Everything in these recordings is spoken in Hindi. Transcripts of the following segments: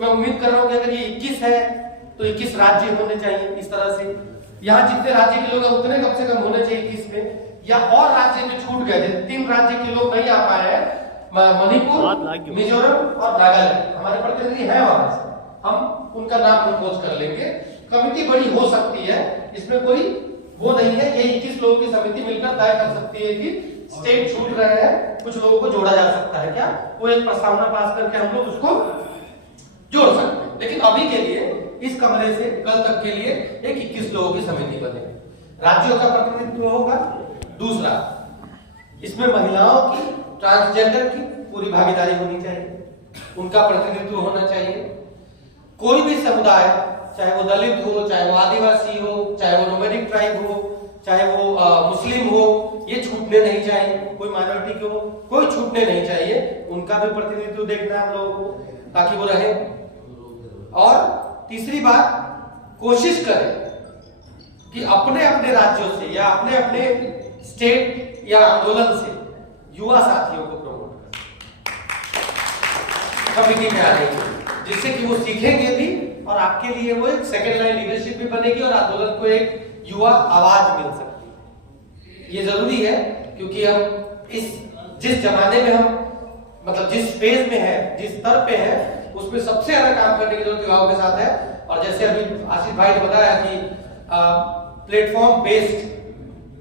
तो मैं उम्मीद कर रहा हूं कि अगर ये 21 है तो 21 राज्य होने चाहिए इस तरह से। यहाँ जितने राज्य के लोग हैं उतने कम से कम होने चाहिए 21 में, या और राज्य में छूट गए थे, 3 राज्य के लोग नहीं आ पाए हैं, मणिपुर, मिजोरम और नागालैंड, हमारे प्रतिनिधि है वहां से, हम उनका नाम प्रपोज कर लेंगे। कमिटी बड़ी हो सकती है, इसमें कोई वो नहीं है, ये 21 लोगों की समिति मिलकर तय कर सकती है कि स्टेट छूट रहे हैं, कुछ लोगों को जोड़ा जा सकता है क्या, वो एक प्रस्तावना पास करके हम लोग उसको जोड़ सकते हैं। लेकिन अभी के लिए इस कमरे से कल तक के लिए एक 21 लोगों की समिति बने, राज्यों का प्रतिनिधित्व होगा। दूसरा, इसमें महिलाओं की, ट्रांसजेंडर की पूरी भागीदारी होनी चाहिए, उनका प्रतिनिधित्व होना चाहिए। कोई भी समुदाय, चाहे वो दलित हो, चाहे वो आदिवासी हो, चाहे वो नोमैडिक ट्राइब हो, चाहे वो मुस्लिम हो, ये छूटने नहीं चाहिए, कोई माइनॉरिटी के हो, कोई छूटने नहीं चाहिए, उनका भी प्रतिनिधित्व देखना है हम लोगों को ताकि वो रहे। और तीसरी बात, कोशिश करें कि अपने अपने राज्यों से या अपने अपने स्टेट या आंदोलन से युवा साथियों को प्रमोट करें कमिटी में आ रही है, जिससे कि वो सीखेंगे भी और आपके लिए वो एक सेकेंड लाइन लीडरशिप भी बनेगी और आंदोलन को एक युवा आवाज मिल सकती है। ये जरूरी है क्योंकि हम जिस जमाने में हम मतलब जिस फेज में है, जिस स्तर पे है, उसमें सबसे ज्यादा काम करने की जरूरत युवाओं के साथ है। और जैसे अभी आशीष भाई ने बताया कि प्लेटफॉर्म बेस्ड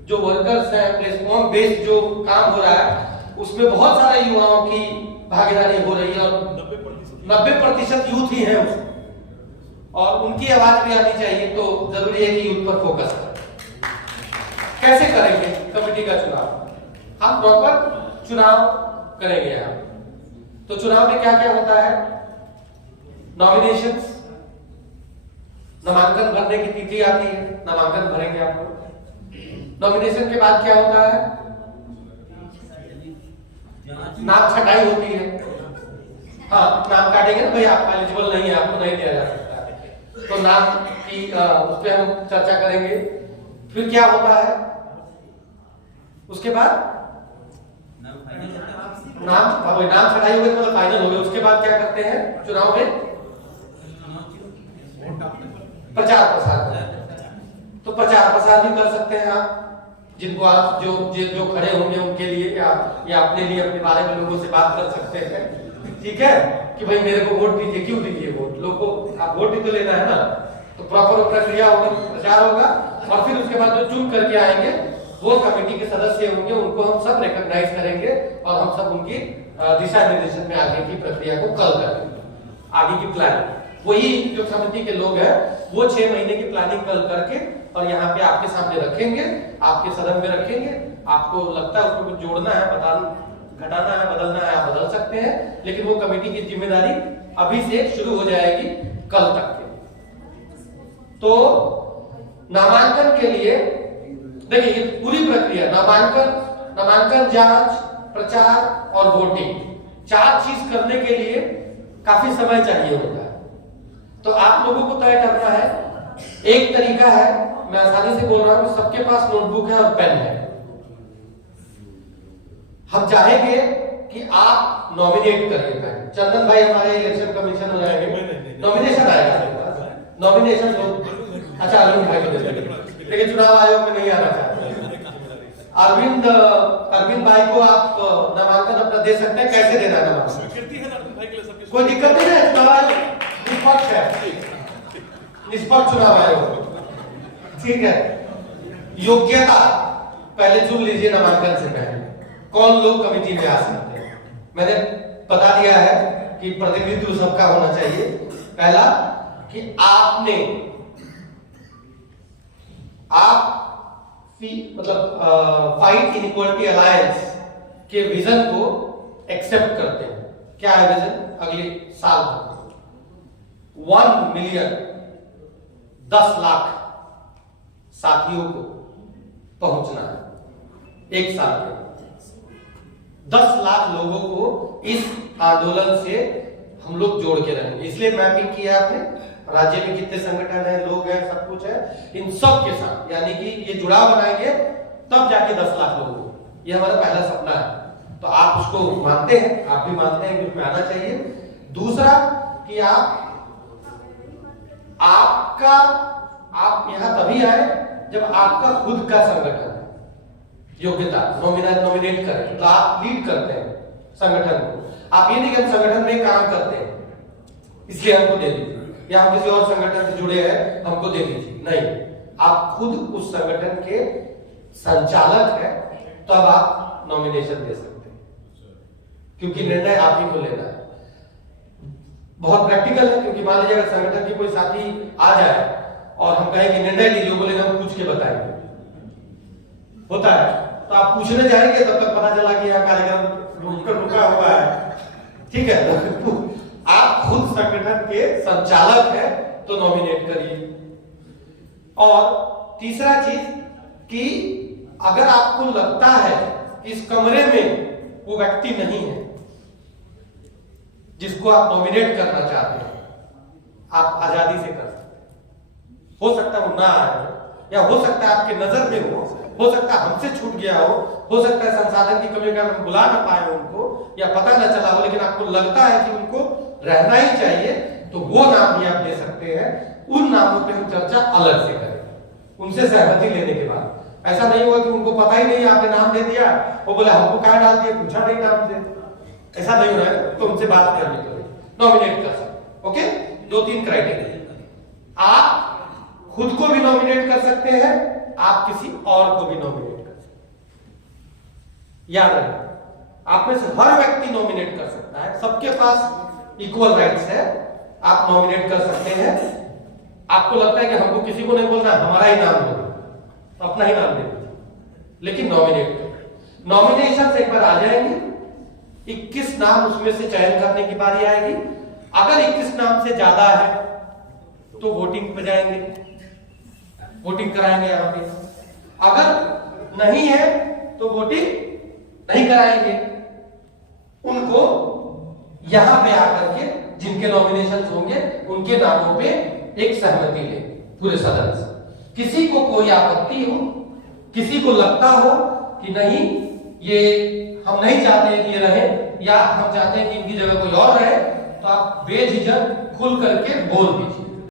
जो वर्कर्स हैं, प्लेटफॉर्म बेस्ड जो काम हो रहा है, उसमें बहुत सारे युवाओं की भागीदारी हो रही है और 90% यूथ ही है उसमें, और उनकी आवाज भी आनी चाहिए। तो जरूरी है कि यूथ पर फोकस करें। कैसे करेंगे कमेटी का चुनाव? हम प्रॉपर चुनाव करेंगे यहाँ। तो चुनाव में क्या क्या होता है? नॉमिनेशंस, नामांकन भरने की तिथि आती है, नामांकन भरेंगे आप लोग। नॉमिनेशन के बाद क्या होता है? नाम छटाई होती है। हाँ, नाम काटेंगे ना भाई, आप एलिजिबल नहीं है, आपको नहीं दिया जा सकता है, तो नाम की उस पर हम चर्चा करेंगे। फिर क्या होता है उसके बाद? नाम छटाई हो गई तो फाइनल हो गया। उसके बाद क्या करते हैं चुनाव में? प्रचार प्रसार। तो प्रचार प्रसार भी कर सकते हैं आप, जिनको आप जो खड़े होंगे उनके लिए या अपने लिए अपने बारे में लोगों से बात कर सकते हैं, ठीक है, कि भाई मेरे को वोट दीजिए। क्यों दीजिए वोट? लोगों को आप वोट ही तो लेना है ना। तो प्रॉपर प्रक्रिया होगी, प्रचार होगा, और फिर उसके बाद जो चुन करके आएंगे वो कमेटी के सदस्य होंगे, उनको हम सब रिकॉग्नाइज करेंगे और हम सब उनकी दिशा निर्देशन में आगे की प्रक्रिया को कल करेंगे, आगे की प्लानिंग। वही जो समिति के लोग हैं वो 6 महीने की प्लानिंग कल करके और यहाँ पे आपके सामने रखेंगे, आपके सदन में रखेंगे। आपको लगता है उसको कुछ जोड़ना है, घटाना है, बदलना है, आप बदल सकते हैं, लेकिन वो कमेटी की जिम्मेदारी अभी से शुरू हो जाएगी कल तक के। तो नामांकन के लिए देखिए ये पूरी प्रक्रिया, नामांकन, जांच, प्रचार और वोटिंग, 4 चीज करने के लिए काफी समय चाहिए होता है। तो आप लोगों को तय करना है। एक तरीका है, मैं आसानी से बोल रहा हूं, सबके पास नोटबुक है और पेन है। हम चाहेंगे कि आप नॉमिनेट करिए। चंदन भाई हमारे इलेक्शन कमीशन हो जाएंगे, नॉमिनेशन आएगा, नॉमिनेशन हो। अच्छा, अरविंद भाई को दे, लेकिन चुनाव आयोग में नहीं आना चाहते। अरविंद भाई को आप नामांकन अपना दे सकते हैं। कैसे देना है नामांकन? कोई दिक्कत नहीं है, चुनाव आयोग निष्पक्ष है, निष्पक्ष चुनाव आयोग, ठीक है। योग्यता पहले चुन लीजिए नामांकन से पहले कौन लोग कमेटी में आ सकते हैं। मैंने बता दिया है कि प्रतिनिधित्व सबका होना चाहिए। पहला कि आप फाइट इनइक्वालिटी अलायंस के विजन को एक्सेप्ट करते हैं। क्या है विजन? अगले साल 1 मिलियन 10 लाख साथियों को पहुंचना है एक साल में। 10 लाख लोगों को इस आंदोलन से हम लोग जोड़ के रहेंगे। इसलिए मैपिंग किया आपने, राज्य में कितने संगठन है, लोग हैं, सब कुछ है, इन सब के साथ यानी कि ये जुड़ाव बनाएंगे तब जाके 10 लाख लोग हो। ये हमारा पहला सपना है। तो आप उसको मानते हैं, आप भी मानते हैं कि उसमें आना चाहिए। दूसरा कि आप यहां तभी आए जब आपका खुद का संगठन योग्यता नॉमिनेट करें, तो आप लीड करते हैं संगठन को। आप ये नहीं कि हम संगठन में काम करते हैं इसलिए हमको दे दीजिए, या हम किसी और संगठन से जुड़े हैं हमको दे दीजिए, नहीं, आप खुद उस संगठन के संचालक हैं, तो अब आप नॉमिनेशन दे सकते हैं, क्योंकि निर्णय आप ही को लेना है। बहुत प्रैक्टिकल है, क्योंकि मान लीजिए अगर संगठन के कोई साथी आ जाए और हम कहें कि निर्णय लीजिए, बोले हम पूछ के बताएंगे, होता है, तो आप पूछने जाएंगे तब तक पता चला कि यह कार्यक्रम रुका हुआ है, ठीक है। आप खुद संगठन के संचालक हैं तो नॉमिनेट करिए। और तीसरा चीज कि अगर आपको लगता है कि इस कमरे में वो व्यक्ति नहीं है जिसको आप नॉमिनेट करना चाहते हैं, आप आजादी से कर सकते हैं। हो सकता है वो ना आए, या हो सकता है आपके नजर में हो सकता है हमसे छूट गया हो सकता है संसाधन की कमी का हम बुला ना पाए उनको, या पता ना चला हो, लेकिन आपको लगता है कि उनको रहना ही चाहिए, तो वो नाम भी आप दे सकते हैं। उन नामों पे हम चर्चा अलग से करें, उनसे सहमति लेने के बाद। ऐसा नहीं हुआ कि उनको पता ही नहीं, आपने नाम दे दिया, वो बोला हमको क्या डाल दिया, पूछा नहीं नाम से, ऐसा नहीं हो रहा है, तो उनसे बात करनी पड़ेगी, नॉमिनेट कर सकते। Okay, 2-3 criteria. आप खुद को भी नॉमिनेट कर सकते हैं, आप किसी और को भी नॉमिनेट कर सकते हैं। याद रखें, आप में से हर व्यक्ति नॉमिनेट कर सकता है, सबके पास इक्वल राइट्स है, आप नॉमिनेट कर सकते हैं। आपको लगता है कि हमको किसी को नहीं बोलना, हमारा ही नाम बोलो, तो अपना ही नाम दे दीजिए, लेकिन नॉमिनेट करो। नॉमिनेशन से एक बार आ जाएंगे, 21 नाम उसमें से चयन करने की बारी आएगी। अगर 21 नाम से ज्यादा है तो वोटिंग पे जाएंगे, वोटिंग कराएंगे यहां पे। अगर नहीं है तो वोटिंग नहीं कराएंगे, उनको यहां पे आकर के जिनके नॉमिनेशन होंगे उनके नामों पे एक सहमति ले पूरे सदन से। किसी को कोई आपत्ति हो, किसी को लगता हो कि नहीं ये हम नहीं चाहते हैं कि ये रहे, या हम चाहते हैं कि इनकी जगह कोई और रहे, तो आप बेझिझक खुल करके बोल दीजिए।